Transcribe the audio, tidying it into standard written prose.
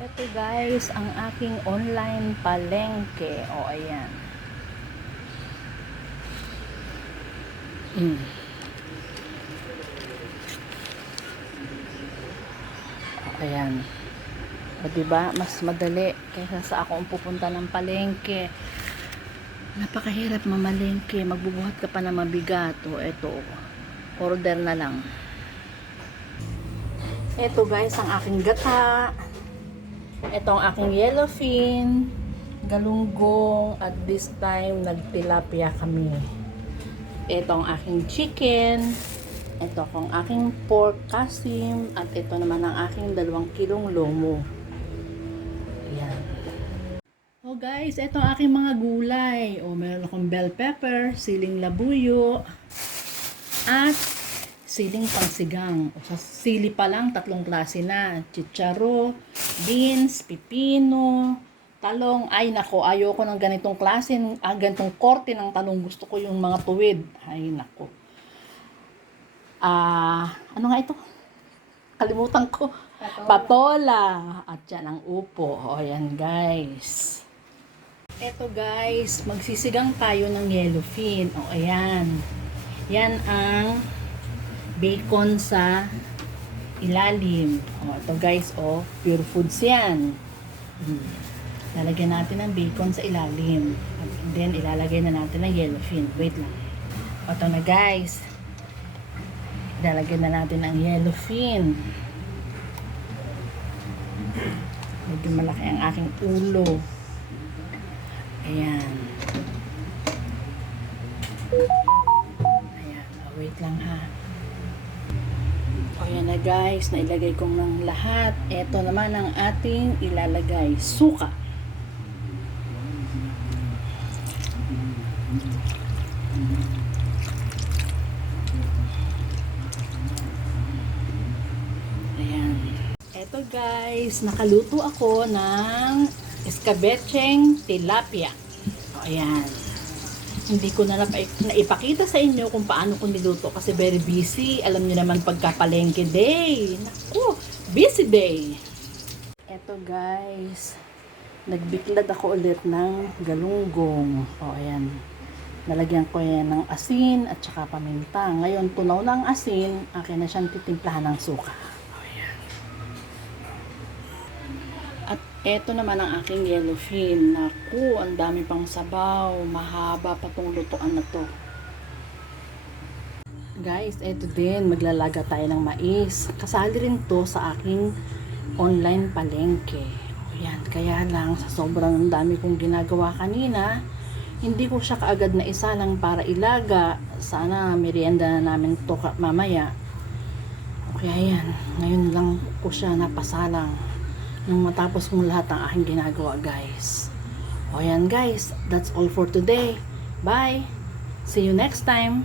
Ito guys, ang aking online palengke. O, ayan. O, ayan. O, diba? Mas madali kaysa sa ako ang pupunta ng palengke. Napakahirap mamalengke. Magbubuhat ka pa na mabigat. O, eto. Order na lang. Ito guys, ang aking gata. Ito ang aking yellowfin, galunggong, at this time nagtilapia kami. Ito ang aking chicken. Ito ang aking pork kasim. At ito naman ang aking 2 kilong lomo. Ayan. Oh guys, ito ang aking mga gulay. Oh, meron akong bell pepper, siling labuyo, at siling pangsigang. O sa sili pa lang, 3 klase na. Chicharo, beans, pipino, talong. Ay nako, ayoko ng ganitong klase, ganitong korte ng talong. Gusto ko yung mga tuwid. Ay nako. Ano nga ito? Kalimutan ko. Patola. At yan ang upo. O yan guys. Eto guys, magsisigang tayo ng yellowfin. O ayan. Yan ang bacon sa ilalim. O, ito guys, pure foods yan. Lalagyan natin ng bacon sa ilalim. And then, ilalagay na natin ng yellowfin. Wait lang. O, ito na guys. Ilalagyan na natin ang yellowfin. Medyo malaki ang aking ulo. Ayan. Ayan. O, wait lang ha. O yan na guys, nailagay ko ng lahat. Ito naman ang ating ilalagay. Suka. Ayan. Ito guys, nakaluto ako ng escabecheng tilapia. O ayan. Hindi ko na naipakita sa inyo kung paano ko niluto kasi very busy. Alam niyo naman pagkapalengke day. Naku, busy day. Eto guys, nagbiklad ako ulit ng galunggong. O ayan, nalagyan ko yan ng asin at saka paminta. Ngayon, tunaw na ang asin, akin na siyang titimplahan ng suka. O ayan. At eto naman ang aking yellowfin. Naku, ang dami pang sabaw. Mahaba pa tong lutuan na to. Guys, eto din. Maglalaga tayo ng mais. Kasali rin to sa aking online palengke. Yan. Kaya lang, sa sobrang dami kong ginagawa kanina, hindi ko siya kaagad na isa lang para ilaga. Sana merienda na namin to mamaya. Kaya yan. Ngayon lang ko siya napasalang. Nung matapos kong lahat ang aking ginagawa guys. O yan guys, that's all for today. Bye! See you next time!